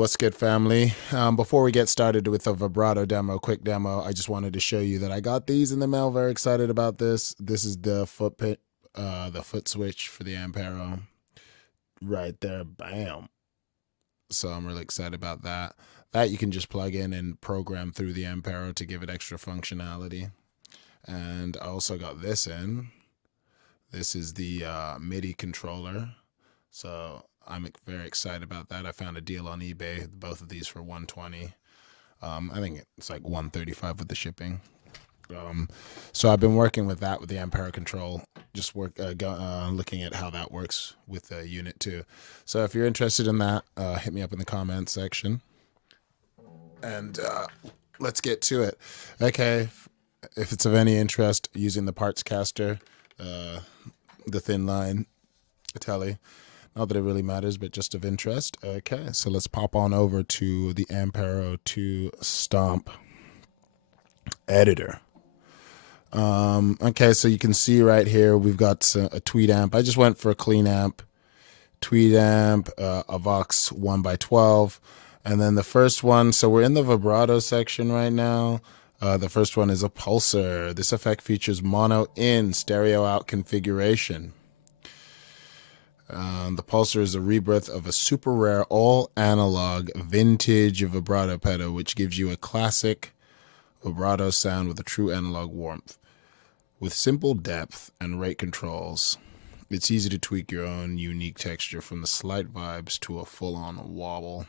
What's good, family? Before we get started with the vibrato demo, quick demo, I just wanted to show you that I got these in the mail. Very excited about this. This is the foot switch for the Ampero right there. Bam. So I'm really excited about that. That you can just plug in and program through the Ampero to give it extra functionality. And I also got this in. This is the MIDI controller. So I'm very excited about that. I found a deal on eBay, both of these for $120. I think it's like $135 with the shipping. So I've been working with that with the Ampero control, just looking at how that works with the unit too. So if you're interested in that, hit me up in the comments section. And let's get to it. Okay, if it's of any interest, using the parts caster, the thin line telly. Not that it really matters, but just of interest. Okay, so let's pop on over to the Ampero 2 Stomp editor. Okay, so you can see right here, we've got a tweed amp. I just went for a clean amp. Tweed amp, a Vox 1x12. And then the first one, so we're in the vibrato section right now. The first one is a pulsar. This effect features mono in, stereo out configuration. The pulsar is a rebirth of a super rare all analog vintage vibrato pedal, which gives you a classic vibrato sound with a true analog warmth. With simple depth and rate controls, it's easy to tweak your own unique texture from the slight vibes to a full-on wobble.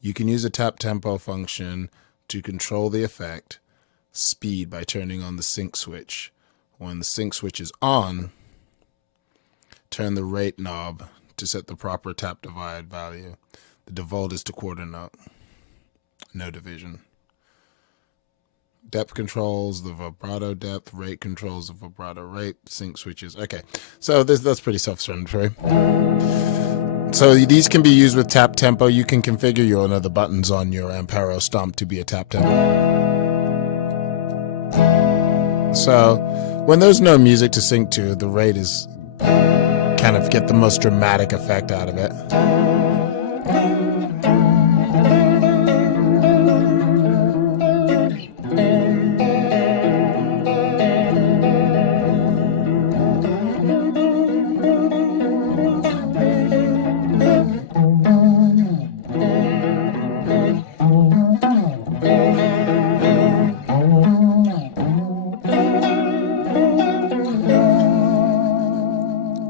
You can use a tap tempo function to control the effect speed by turning on the sync switch. When the sync switch is on, turn the rate knob to set the proper tap divide value. The default is to quarter note, no division. Depth controls the vibrato depth, rate controls the vibrato rate, sync switches. Okay, so that's pretty self-explanatory. So these can be used with tap tempo. You can configure your own other buttons on your Ampero Stomp to be a tap tempo. So when there's no music to sync to, the rate is kind of get the most dramatic effect out of it.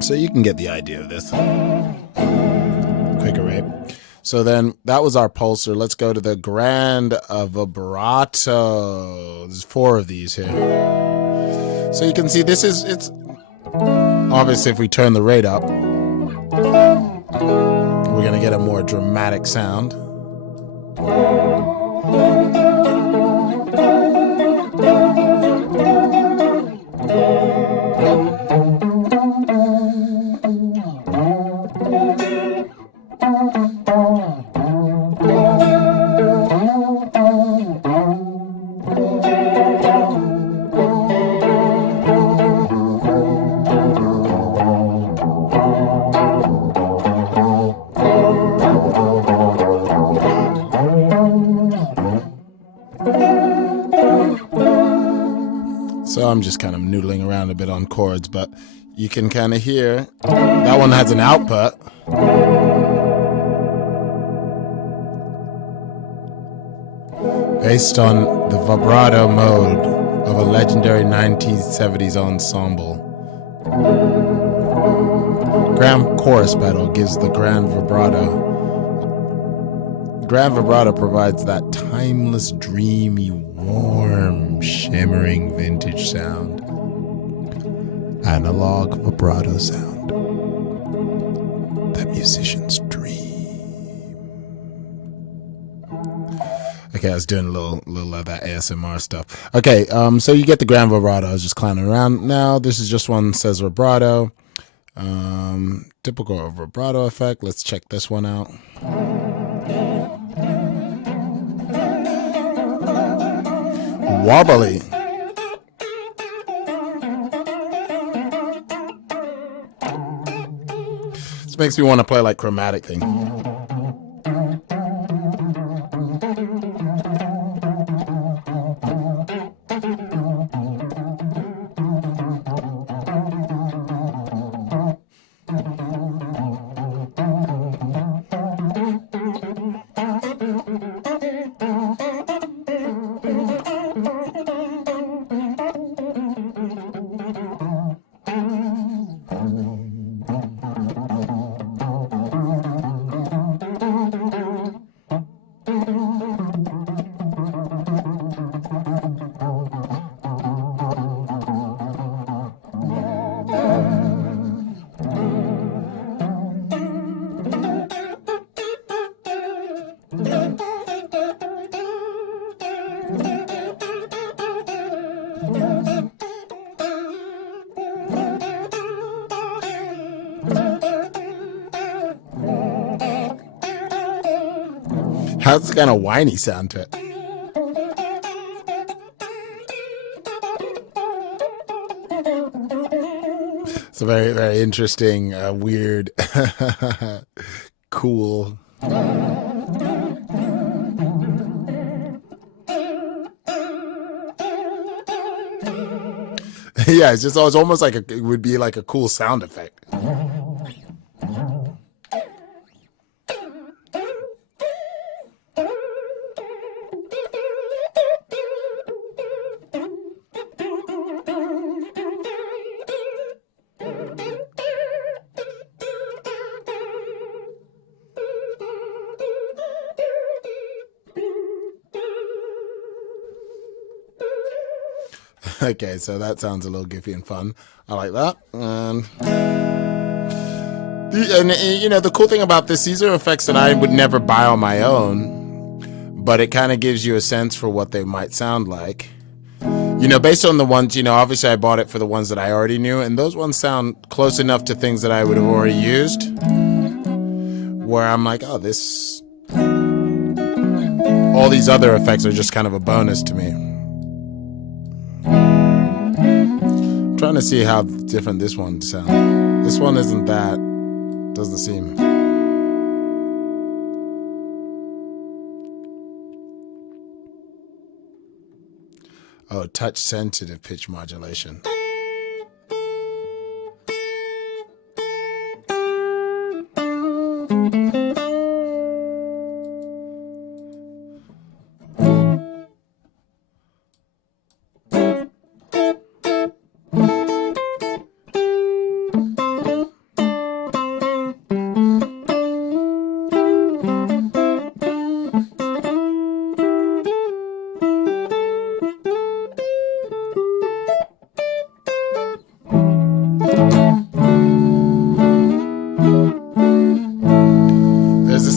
So you can get the idea of this. Quicker rate. So then that was our pulsar. Let's go to the grand vibrato. There's 4 of these here. So you can see it's obviously if we turn the rate up, we're gonna get a more dramatic sound. So I'm just kind of noodling around a bit on chords, but you can kind of hear that one has an output. Based on the vibrato mode of a legendary 1970s ensemble. Grand chorus pedal gives the grand vibrato. Grand vibrato provides that timeless, dreamy, warm, shimmering vintage sound. Analog vibrato sound that musicians dream. Okay, I was doing a little of that ASMR stuff. Okay, so you get the grand vibrato. I was just clowning around. Now this is just one that says vibrato. Typical vibrato effect. Let's check this one out. Wobbly. This makes me want to play like chromatic thing. Has this kind of whiny sound to it. It's a very, very interesting, weird, cool. Yeah, it's almost like it would be like a cool sound effect. Okay, so that sounds a little goofy and fun. I like that. And you know, the cool thing about this, these are effects that I would never buy on my own, but it kind of gives you a sense for what they might sound like. You know, based on the ones, you know, obviously I bought it for the ones that I already knew, and those ones sound close enough to things that I would have already used, where I'm like, oh, this, all these other effects are just kind of a bonus to me. I'm trying to see how different this one sounds. This one isn't that, doesn't seem. Oh, touch sensitive pitch modulation.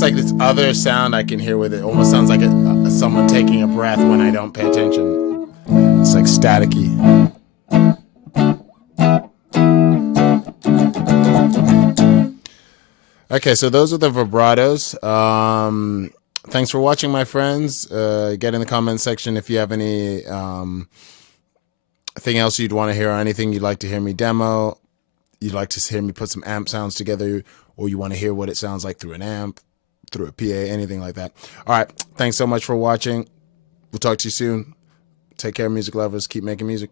Like this other sound I can hear with it. Almost sounds like someone taking a breath when I don't pay attention. It's like staticky. Okay, so those are the vibratos. Thanks for watching, my friends. Get in the comment section if you have any thing else you'd want to hear, or anything you'd like to hear me demo. You'd like to hear me put some amp sounds together, or you want to hear what it sounds like through an amp, through a PA, anything like that. All right. Thanks so much for watching. We'll talk to you soon. Take care, music lovers. Keep making music.